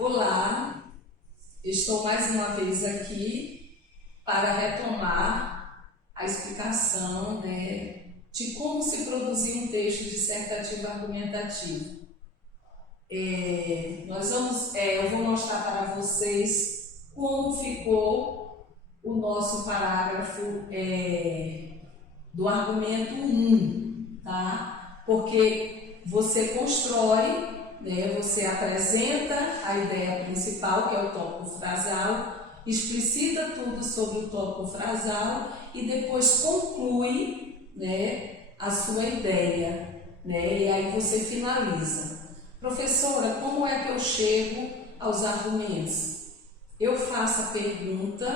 Olá, estou mais uma vez aqui para retomar a explicação, de como se produzir um texto dissertativo argumentativo. Eu vou mostrar para vocês como ficou o nosso parágrafo do argumento 1, tá? Porque você constrói, você apresenta a ideia principal, que é o tópico frasal, explicita tudo sobre o tópico frasal e depois conclui, a sua ideia, e aí você finaliza. Professora, como é que eu chego aos argumentos? Eu faço a pergunta,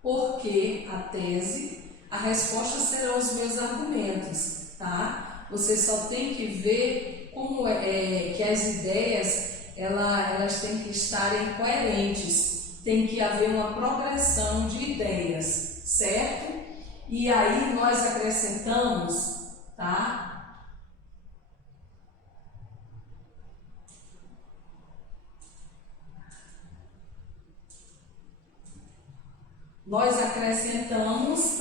por que a tese? A resposta serão os meus argumentos, tá? Você só tem que ver como que as ideias elas têm que estarem coerentes, tem que haver uma progressão de ideias, certo? E aí nós acrescentamos, tá? Nós acrescentamos,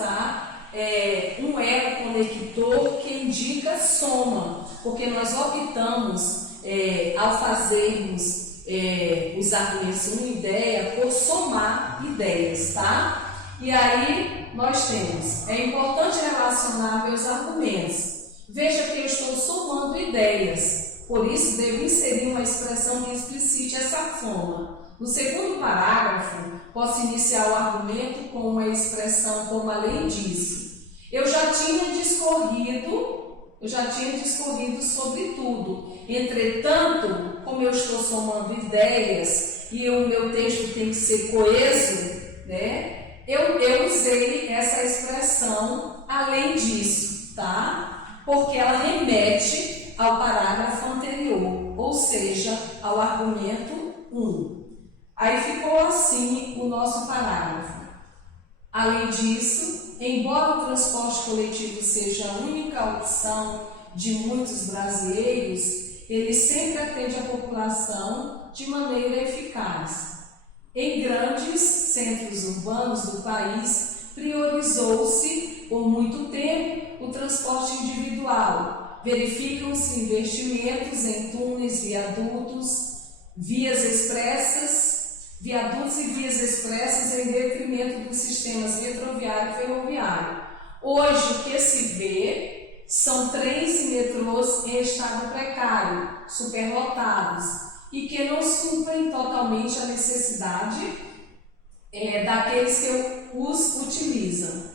um elo conector que indica soma, porque nós optamos, ao fazermos os argumentos uma ideia, por somar ideias, tá? E aí nós temos, é importante relacionar meus argumentos. Veja que eu estou somando ideias, por isso devo inserir uma expressão que explicite essa soma. No segundo parágrafo, posso iniciar o argumento com uma expressão como além disso. Eu já tinha discorrido sobre tudo. Entretanto, como eu estou somando ideias e o meu texto tem que ser coeso, eu usei essa expressão além disso, tá? Porque ela remete ao parágrafo anterior, ou seja, ao argumento 1. Aí ficou assim o nosso parágrafo. Além disso, embora o transporte coletivo seja a única opção de muitos brasileiros, ele sempre atende a população de maneira eficaz. Em grandes centros urbanos do país, priorizou-se por muito tempo o transporte individual. Verificam-se investimentos em túneis, viadutos e vias expressas em detrimento dos sistemas metroviário e ferroviário. Hoje o que se vê são trens e metrôs em estado precário, superlotados, e que não suprem totalmente a necessidade daqueles que os utilizam.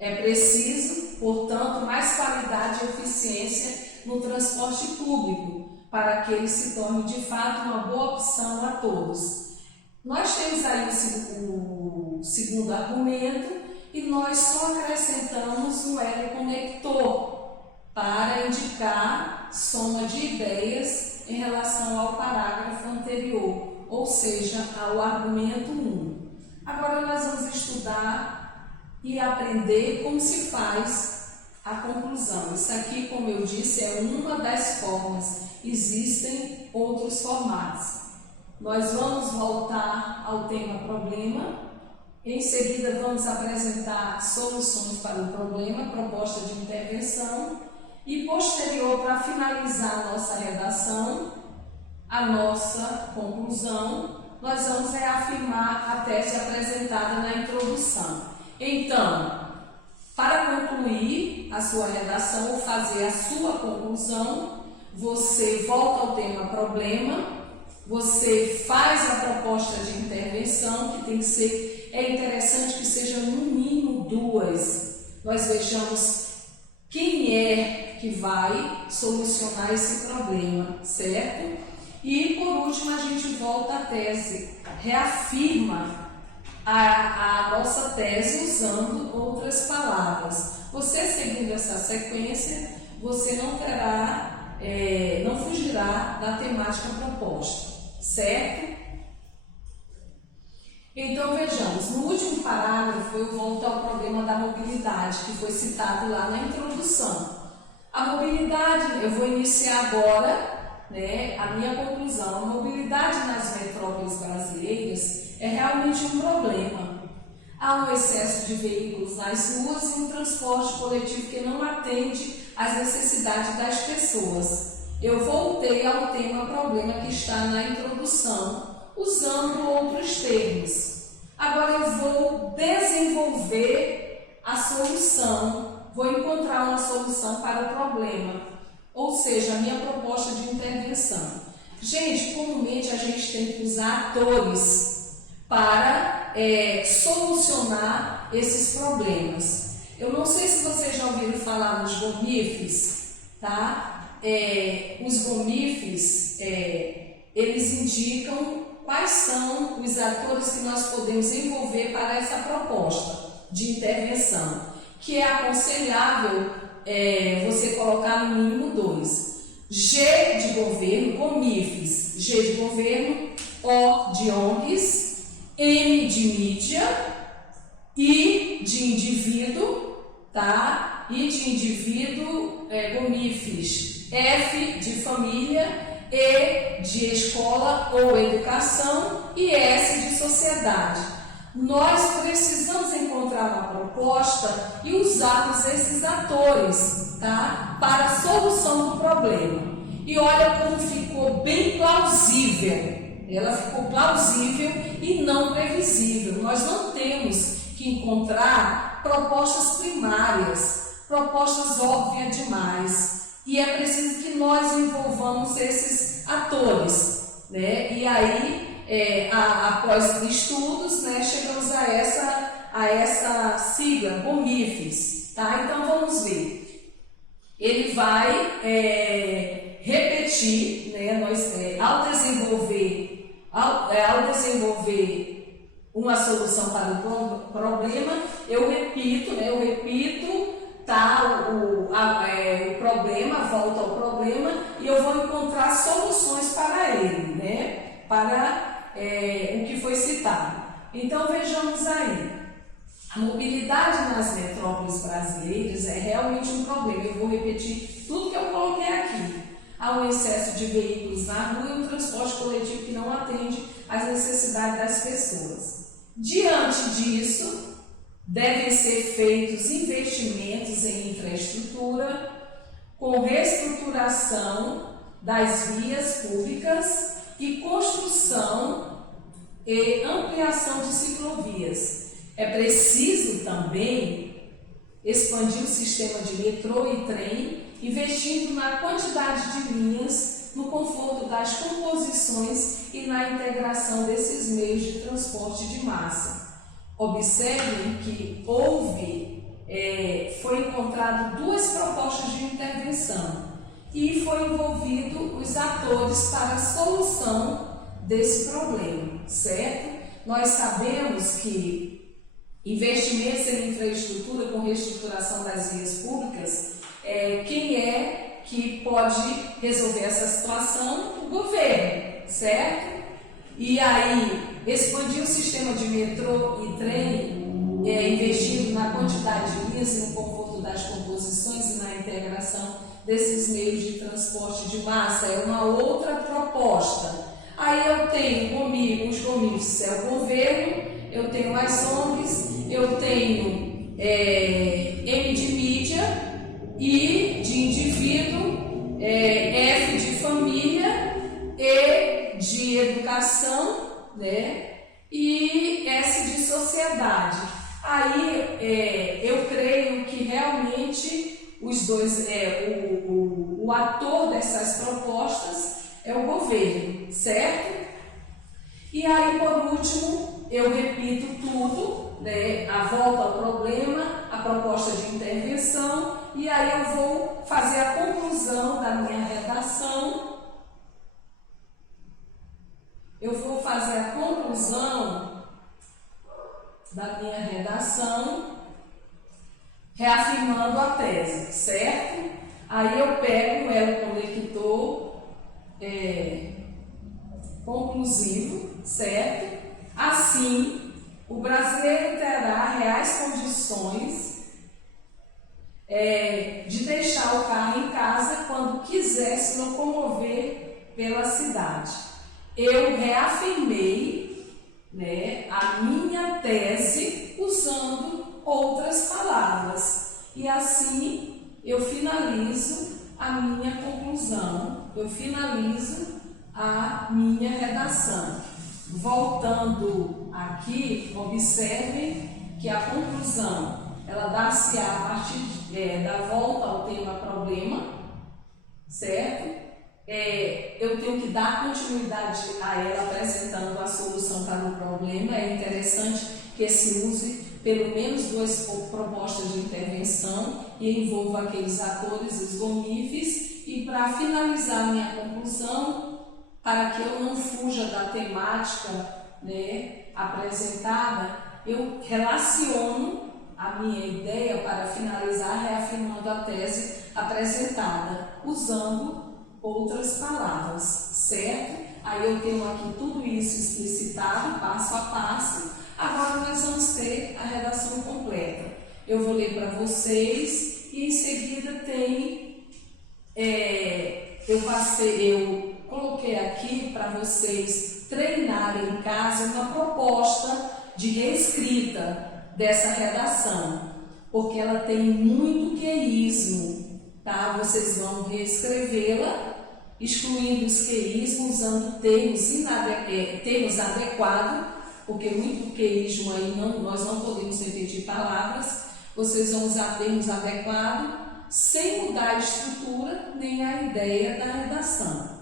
É preciso, portanto, mais qualidade e eficiência no transporte público, para que ele se torne de fato uma boa opção a todos. Nós temos aí o segundo argumento e nós só acrescentamos um elo conector para indicar soma de ideias em relação ao parágrafo anterior, ou seja, ao argumento 1. Agora nós vamos estudar e aprender como se faz a conclusão. Isso aqui, como eu disse, é uma das formas. Existem outros formatos. Nós vamos voltar ao tema problema, em seguida vamos apresentar soluções para o problema, proposta de intervenção e posterior, para finalizar a nossa redação, a nossa conclusão, nós vamos reafirmar a tese apresentada na introdução. Então, para concluir a sua redação ou fazer a sua conclusão, você volta ao tema problema, você faz a proposta de intervenção, que tem que ser, é interessante que seja no mínimo 2. Nós vejamos quem é que vai solucionar esse problema, certo? E por último a gente volta à tese, reafirma a nossa tese usando outras palavras. Você seguindo essa sequência, você não fugirá da temática proposta, certo? Então vejamos, no último parágrafo eu volto ao problema da mobilidade, que foi citado lá na introdução. A mobilidade, eu vou iniciar agora a minha conclusão. A mobilidade nas metrópoles é realmente um problema. Há um excesso de veículos nas ruas e um transporte coletivo que não atende às necessidades das pessoas. Eu voltei ao tema problema que está na introdução, usando outros termos. Agora eu vou desenvolver a solução, vou encontrar uma solução para o problema, ou seja, a minha proposta de intervenção. Gente, comumente a gente tem que usar atores para solucionar esses problemas. Eu não sei se vocês já ouviram falar nos GOMIFs, tá? Os GOMIFs, eles indicam quais são os atores que nós podemos envolver para essa proposta de intervenção, que é aconselhável você colocar no mínimo 2. G de governo, GOMIFs, G de governo, O de ONGs, M de mídia, I de indivíduo, tá? I de indivíduo, GOMIFs, F de família, E de escola ou educação e S de sociedade. Nós precisamos encontrar uma proposta e usarmos esses atores, tá? Para a solução do problema. E olha como ficou bem plausível. Ela ficou plausível e não previsível. Nós não temos que encontrar propostas primárias, propostas óbvias demais. E é preciso que nós envolvamos esses atores, né? E aí, após estudos, né, chegamos a essa sigla, GOMIFs, tá? Então vamos ver. Ele vai repetir, né? Ao desenvolver uma solução para o problema, eu repito, tá? O problema, volta ao problema e eu vou encontrar soluções para ele, né? Para o que foi citado. Então vejamos aí, a mobilidade nas metrópoles brasileiras é realmente um problema. Eu vou repetir tudo que eu coloquei aqui. Há um excesso de veículos na rua e um transporte coletivo que não atende às necessidades das pessoas. Diante disso, devem ser feitos investimentos em infraestrutura, com reestruturação das vias públicas e construção e ampliação de ciclovias. É preciso também expandir o sistema de metrô e trem, investindo na quantidade de linhas, no conforto das composições e na integração desses meios de transporte de massa. Observem que foi encontrado 2 propostas de intervenção e foi envolvido os atores para a solução desse problema, certo? Nós sabemos que investimentos em infraestrutura com reestruturação das vias públicas, quem é que pode resolver essa situação? O governo, certo? E aí, expandir o sistema de metrô e trem, investindo na quantidade de linhas e no conforto das composições e na integração desses meios de transporte de massa, é uma outra proposta. Aí eu tenho os GOMIFs, é o governo, eu tenho as ONGs, eu tenho M de mídia, I de indivíduo, F de família, E de educação, né? E S de sociedade. Aí eu creio que realmente os dois, o ator dessas propostas é o governo, certo? E aí, por último, eu repito tudo, né? A volta ao problema, a proposta de intervenção, e aí eu vou fazer a conclusão da minha redação. Eu vou fazer a conclusão da minha redação, reafirmando a tese, certo? Aí eu pego o elo conector conclusivo, certo? Assim, o brasileiro terá reais condições de deixar o carro em casa quando quiser se locomover pela cidade. Eu reafirmei né, a minha tese usando outras palavras. E assim eu finalizo a minha conclusão, eu finalizo a minha redação. Voltando aqui, observem que a conclusão, ela dá-se a partir da volta ao tema problema, certo? Eu tenho que dar continuidade a ela apresentando a solução para o problema. É interessante que se use pelo menos 2 propostas de intervenção e envolva aqueles atores, os GONIFs, e para finalizar minha conclusão, para que eu não fuja da temática, né, apresentada, eu relaciono a minha ideia para finalizar reafirmando a tese apresentada, usando outras palavras, certo? Aí eu tenho aqui tudo isso explicitado, passo a passo. Agora nós vamos ter a redação completa. Eu vou ler para vocês e em seguida tem, eu coloquei aqui para vocês treinarem em casa uma proposta de reescrita dessa redação, porque ela tem muito queísmo, tá? Vocês vão reescrevê-la, excluindo os queísmos, usando termos adequados, porque muito queísmo aí nós não podemos repetir palavras. Vocês vão usar termos adequados, sem mudar a estrutura nem a ideia da redação.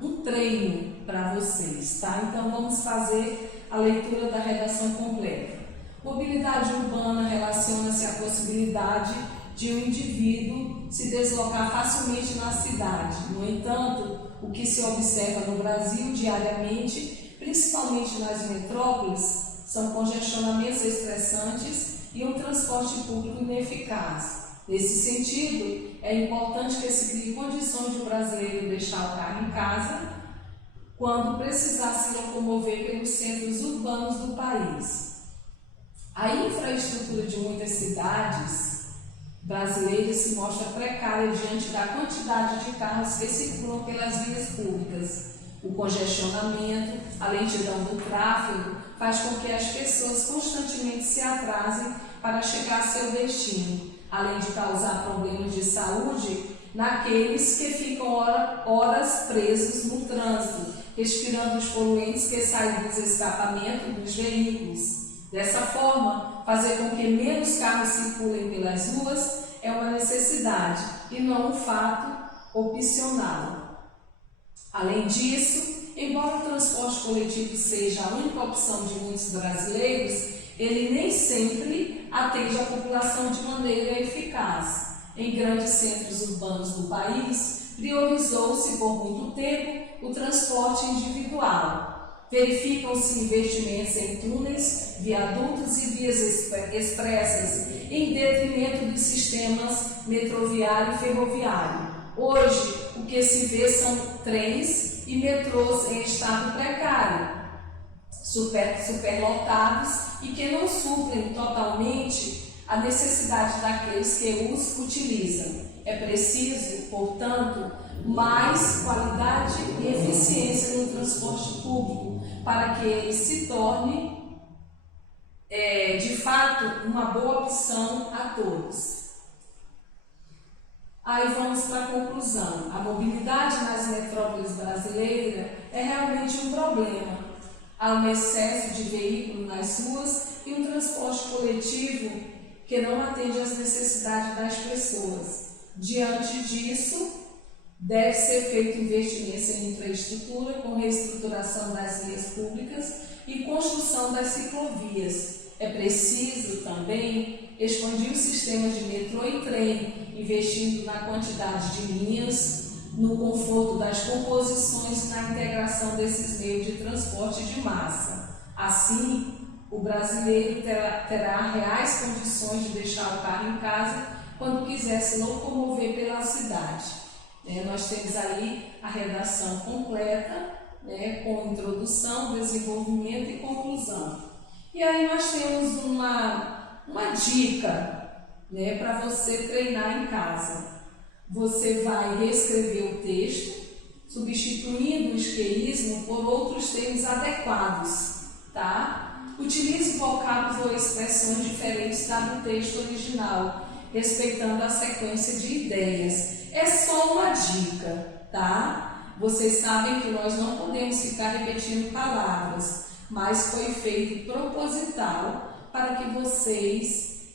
Um treino para vocês, tá? Então vamos fazer a leitura da redação completa. Mobilidade urbana relaciona-se à possibilidade de um indivíduo se deslocar facilmente na cidade. No entanto, o que se observa no Brasil diariamente, principalmente nas metrópoles, são congestionamentos estressantes e um transporte público ineficaz. Nesse sentido, é importante que se crie condições de o brasileiro deixar o carro em casa quando precisar se locomover pelos centros urbanos do país. A infraestrutura de muitas cidades brasileiras se mostra precária diante da quantidade de carros que circulam pelas vias públicas. O congestionamento, a lentidão do tráfego, faz com que as pessoas constantemente se atrasem para chegar a seu destino, além de causar problemas de saúde naqueles que ficam horas presos no trânsito, respirando os poluentes que saem dos escapamentos dos veículos. Dessa forma, fazer com que menos carros circulem pelas ruas é uma necessidade e não um fato opcional. Além disso, embora o transporte coletivo seja a única opção de muitos brasileiros, ele nem sempre atende a população de maneira eficaz. Em grandes centros urbanos do país, priorizou-se por muito tempo o transporte individual. Verificam-se investimentos em túneis, viadutos e vias expressas, em detrimento dos sistemas metroviário e ferroviário. Hoje, o que se vê são trens e metrôs em estado precário, superlotados e que não suprem totalmente a necessidade daqueles que os utilizam. É preciso, portanto, mais qualidade e eficiência no transporte público para que ele se torne, de fato, uma boa opção a todos. Aí vamos para a conclusão. A mobilidade nas metrópoles brasileiras é realmente um problema. Há um excesso de veículos nas ruas e um transporte coletivo que não atende às necessidades das pessoas. Diante disso, deve ser feito investimentos em infraestrutura, com reestruturação das vias públicas e construção das ciclovias. É preciso também expandir os sistemas de metrô e trem, investindo na quantidade de linhas, no conforto das composições e na integração desses meios de transporte de massa. Assim, o brasileiro terá reais condições de deixar o carro em casa quando quiser se locomover pela cidade. Nós temos aí a redação completa, com introdução, desenvolvimento e conclusão. E aí nós temos uma dica, para você treinar em casa. Você vai reescrever o texto, substituindo os portuguesismo por outros termos adequados, tá? Utilize vocábulos ou expressões diferentes da do texto original, respeitando a sequência de ideias. É só uma dica, tá? Vocês sabem que nós não podemos ficar repetindo palavras, mas foi feito proposital para que vocês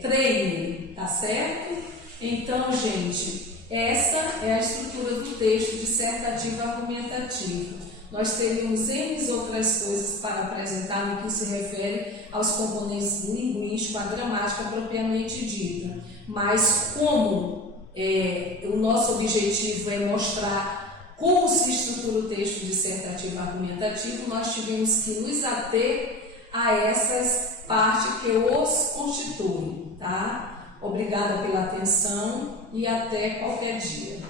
treinem, tá certo? Então, gente, essa é a estrutura do texto dissertativo argumentativo. Nós teríamos N outras coisas para apresentar no que se refere aos componentes linguísticos, à gramática propriamente dita. Mas como o nosso objetivo é mostrar como se estrutura o texto dissertativo argumentativo, nós tivemos que nos ater a essas partes que os constituem, tá? Obrigada pela atenção e até qualquer dia.